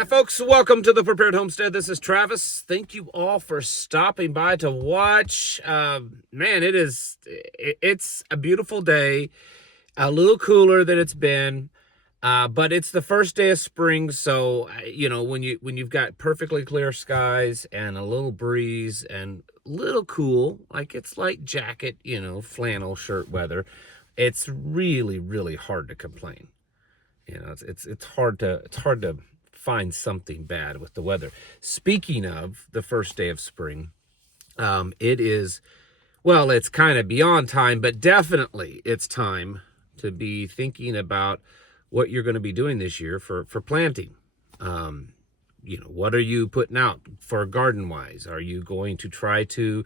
Hi, folks. Welcome to the Prepared Homestead. This is Travis. Thank you all for stopping by to watch. Man, it's a beautiful day, a little cooler than it's been, but it's the first day of spring. So, when you've got perfectly clear skies and a little breeze and a little cool, like it's like jacket, flannel shirt weather, it's really, really hard to complain. It's hard to find something bad with the weather. Speaking of the first day of spring, it is, well, it's kind of beyond time, but definitely it's time to be thinking about what you're going to be doing this year for planting. What are you putting out for garden wise? Are you going to try to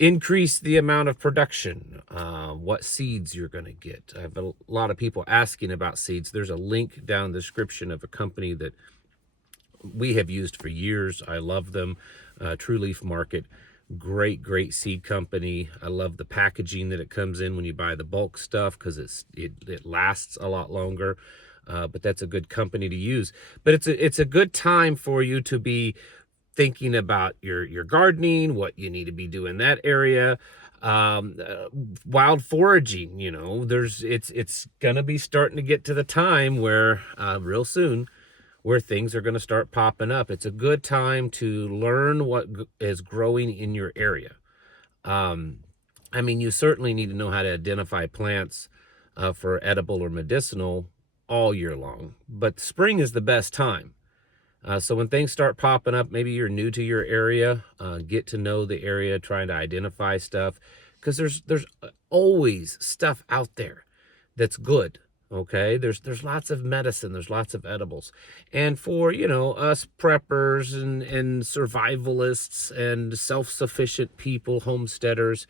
increase the amount of production? What seeds you're going to get? I have a lot of people asking about seeds. There's a link down in the description of a company that we have used for years. I love them. True Leaf Market, great seed company. I love the packaging that it comes in when you buy the bulk stuff, because it lasts a lot longer. But that's a good company to use. But it's a good time for you to be thinking about your gardening, what you need to be doing in that area. Wild foraging, it's gonna be starting to get to the time where real soon, where things are going to start popping up. It's a good time to learn what is growing in your area. You certainly need to know how to identify plants for edible or medicinal all year long, but spring is the best time. So when things start popping up, maybe you're new to your area, get to know the area, trying to identify stuff, because there's always stuff out there that's good. Okay, there's lots of medicine, there's lots of edibles. And for, us preppers and survivalists and self-sufficient people, homesteaders,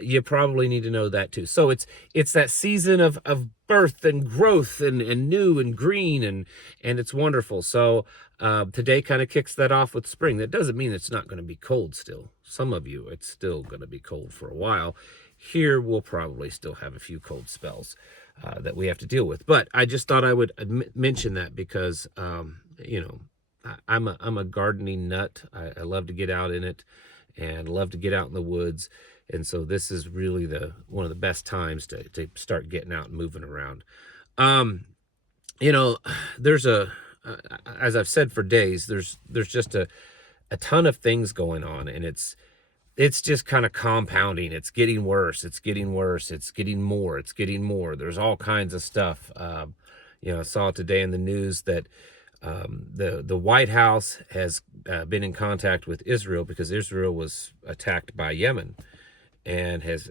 you probably need to know that too. So it's that season of birth and growth and new and green, and it's wonderful. So today kind of kicks that off with spring. That doesn't mean it's not going to be cold still. Some of you, it's still going to be cold for a while. Here, we'll probably still have a few cold spells that we have to deal with. But I just thought I would mention that because, I'm a gardening nut. I love to get out in it and love to get out in the woods. And so this is really one of the best times to start getting out and moving around. There's as I've said for days, there's just a ton of things going on, and it's just kind of compounding. It's getting worse. It's getting worse. It's getting more. It's getting more. There's all kinds of stuff. I saw today in the news that the White House has been in contact with Israel, because Israel was attacked by Yemen, and has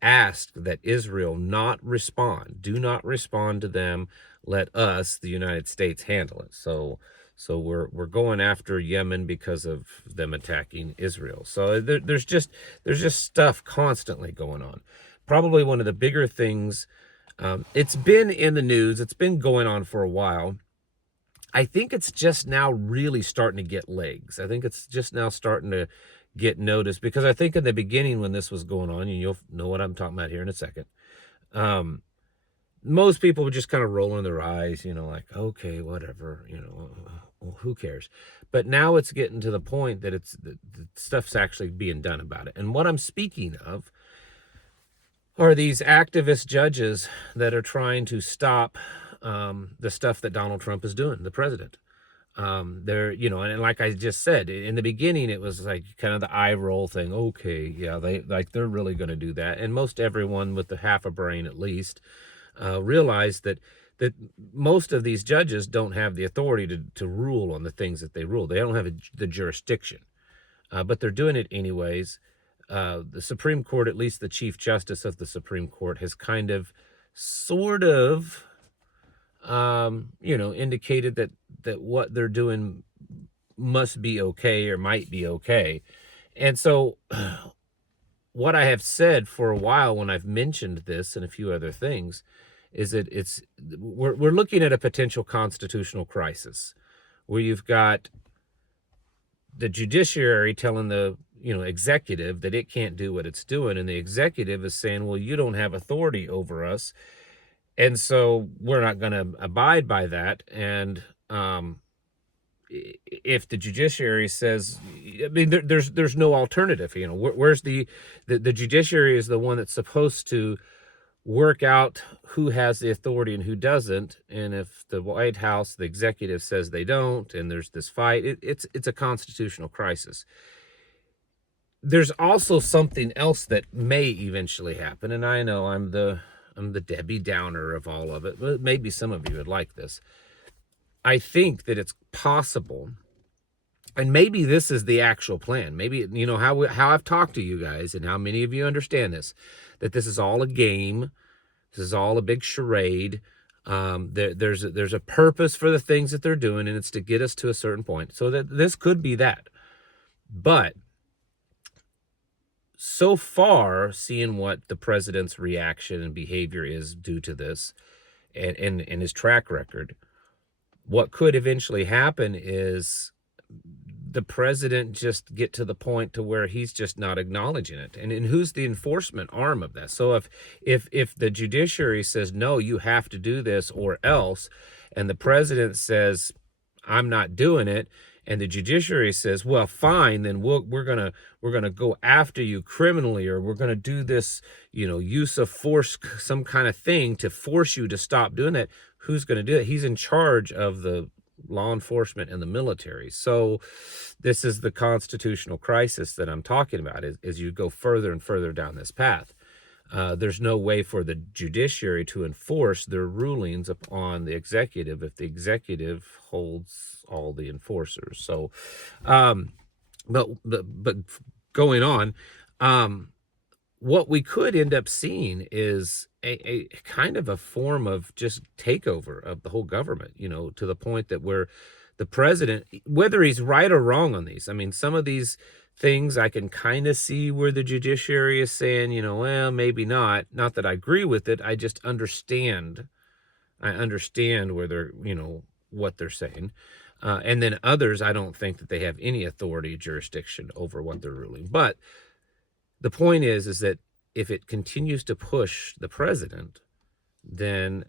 asked that Israel not respond. Do not respond to them. Let us, the United States, handle it. So we're going after Yemen because of them attacking Israel. So there's just stuff constantly going on. Probably one of the bigger things, it's been in the news, it's been going on for a while. I think it's just now really starting to get legs. I think it's just now starting to get noticed, because I think in the beginning when this was going on, and you'll know what I'm talking about here in a second, most people were just kind of rolling their eyes, like, okay, whatever, well, who cares? But now it's getting to the point that the stuff's actually being done about it. And what I'm speaking of are these activist judges that are trying to stop the stuff that Donald Trump is doing, the president. And like I just said, in the beginning, it was like kind of the eye roll thing. Okay, yeah, they're really going to do that. And most everyone with half a brain, at least, realized that most of these judges don't have the authority to rule on the things that they rule. They don't have the jurisdiction, but they're doing it anyways. The Supreme Court, at least the Chief Justice of the Supreme Court, has kind of, sort of, indicated that what they're doing must be okay, or might be okay. And so what I have said for a while when I've mentioned this and a few other things is that we're looking at a potential constitutional crisis, where you've got the judiciary telling the executive that it can't do what it's doing, and the executive is saying, well, you don't have authority over us, and so we're not going to abide by that. And if the judiciary says, I mean, there's no alternative. Where's the judiciary is the one that's supposed to work out who has the authority and who doesn't. And if the White House, the executive, says they don't, and there's this fight, it's a constitutional crisis. There's also something else that may eventually happen, and I know I'm the Debbie Downer of all of it, but maybe some of you would like this. I think that it's possible, and maybe this is the actual plan. Maybe, how I've talked to you guys and how many of you understand this, that this is all a game. This is all a big charade. There's a purpose for the things that they're doing, and it's to get us to a certain point. So that this could be that. But so far, seeing what the president's reaction and behavior is due to this, and his track record, what could eventually happen is the president just get to the point to where he's just not acknowledging it. And who's the enforcement arm of that? So if the judiciary says, no, you have to do this or else, and the president says, I'm not doing it, and the judiciary says, well, fine, then we're gonna go after you criminally, or we're gonna do this, use of force, some kind of thing to force you to stop doing that. Who's gonna do it? He's in charge of the law enforcement and the military. So this is the constitutional crisis that I'm talking about, as you go further and further down this path. There's no way for the judiciary to enforce their rulings upon the executive if the executive holds all the enforcers. So, but going on, what we could end up seeing is a kind of a form of just takeover of the whole government, to the point that where the president, whether he's right or wrong on these, I mean, some of these things I can kind of see where the judiciary is saying, well, maybe not. Not that I agree with it. I just understand. I understand where they're, what they're saying. And then others, I don't think that they have any authority, jurisdiction over what they're ruling. But the point is that if it continues to push the president, then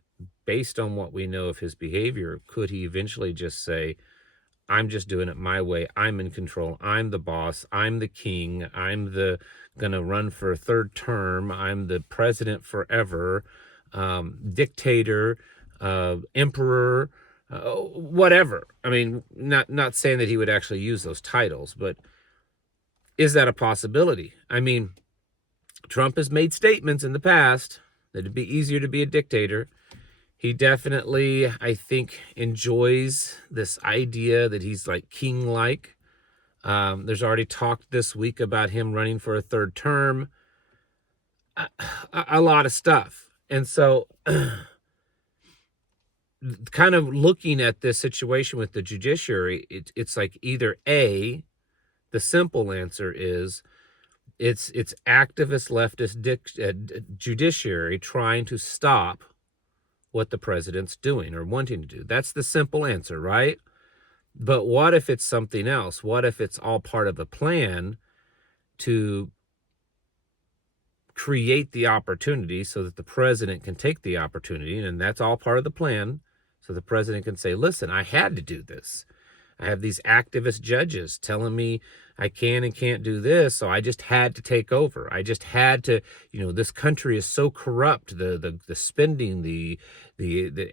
based on what we know of his behavior, could he eventually just say, I'm just doing it my way. I'm in control. I'm the boss. I'm the king. I'm gonna run for a third term. I'm the president forever, dictator, emperor, whatever. I mean, not saying that he would actually use those titles, but is that a possibility? I mean, Trump has made statements in the past that it'd be easier to be a dictator. He definitely, I think, enjoys this idea that he's like king-like. There's already talk this week about him running for a third term. A lot of stuff. And so kind of looking at this situation with the judiciary, it's like either A, the simple answer is it's activist leftist judiciary trying to stop what the president's doing or wanting to do. That's the simple answer, right? But what if it's something else? What if it's all part of a plan to create the opportunity so that the president can take the opportunity, and that's all part of the plan, so the president can say, listen, I had to do this. I have these activist judges telling me I can and can't do this, so I just had to take over. I just had to, this country is so corrupt, the spending, the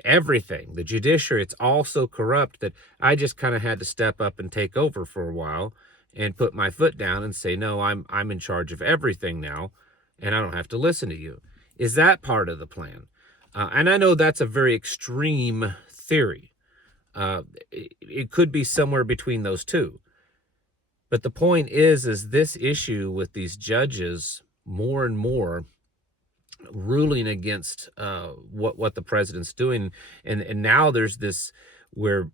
everything, the judiciary, it's all so corrupt that I just kind of had to step up and take over for a while and put my foot down and say, no, I'm in charge of everything now, and I don't have to listen to you. Is that part of the plan? And I know that's a very extreme theory. It could be somewhere between those two. But the point is this issue with these judges more and more ruling against what the president's doing. And now there's this where,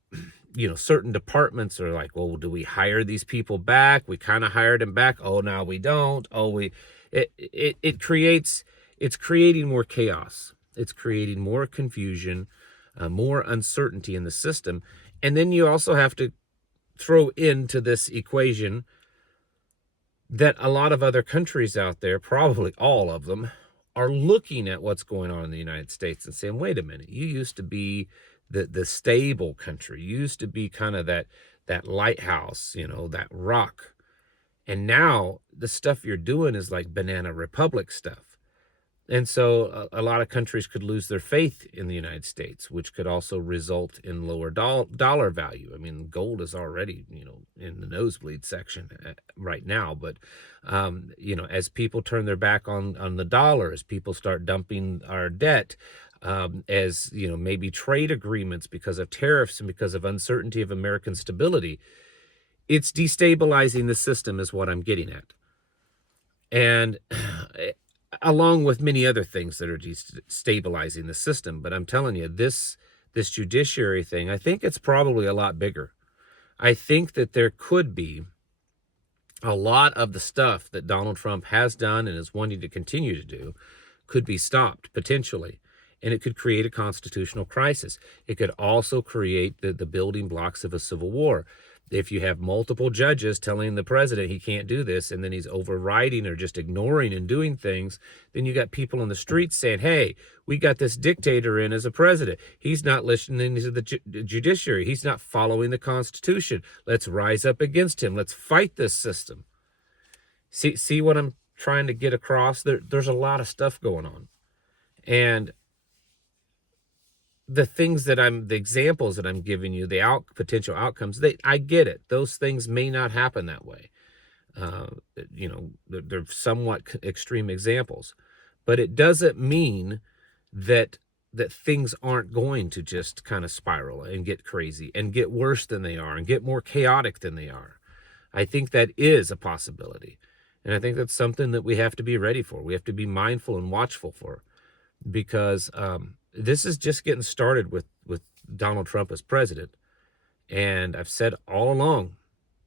certain departments are like, well, do we hire these people back? We kind of hired them back. Oh, now we don't. Oh, it's creating more chaos. It's creating more confusion, more uncertainty in the system. And then you also have to throw into this equation that a lot of other countries out there, probably all of them, are looking at what's going on in the United States and saying, wait a minute, you used to be the stable country. You used to be kind of that lighthouse, you know, that rock. And now the stuff you're doing is like Banana Republic stuff. And so a lot of countries could lose their faith in the United States, which could also result in lower dollar value. I mean, gold is already, you know, in the nosebleed section right now. But, you know, as people turn their back on the dollar, as people start dumping our debt, as, you know, maybe trade agreements because of tariffs and because of uncertainty of American stability, it's destabilizing the system is what I'm getting at. And along with many other things that are destabilizing the system. But I'm telling you, this judiciary thing, I think it's probably a lot bigger. I think that there could be a lot of the stuff that Donald Trump has done and is wanting to continue to do could be stopped potentially. And it could create a constitutional crisis. It could also create the building blocks of a civil war. If you have multiple judges telling the president he can't do this, and then he's overriding or just ignoring and doing things, then you got people on the streets saying, hey, we got this dictator in as a president. He's not listening to the judiciary. He's not following the Constitution. Let's rise up against him. Let's fight this system. See what I'm trying to get across? There's a lot of stuff going on. And the examples that I'm giving you, the potential outcomes, I get it. Those things may not happen that way. You know, they're somewhat extreme examples, but it doesn't mean that things aren't going to just kind of spiral and get crazy and get worse than they are and get more chaotic than they are. I think that is a possibility. And I think that's something that we have to be ready for. We have to be mindful and watchful for, because this is just getting started with Donald Trump as president. And I've said all along,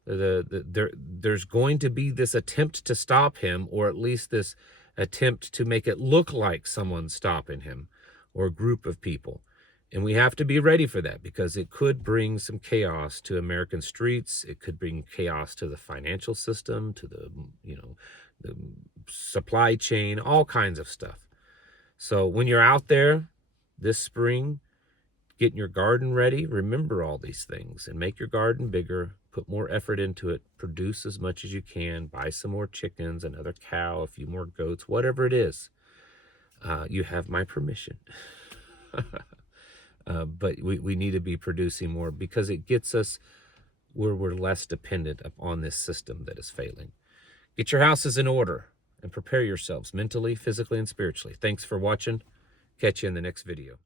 there's going to be this attempt to stop him, or at least this attempt to make it look like someone's stopping him or a group of people. And we have to be ready for that, because it could bring some chaos to American streets. It could bring chaos to the financial system, to the, you know, the supply chain, all kinds of stuff. So when you're out there this spring, getting your garden ready, remember all these things and make your garden bigger, put more effort into it, produce as much as you can, buy some more chickens, another cow, a few more goats, whatever it is. You have my permission. But we need to be producing more, because it gets us where we're less dependent upon this system that is failing. Get your houses in order and prepare yourselves mentally, physically, and spiritually. Thanks for watching. Catch you in the next video.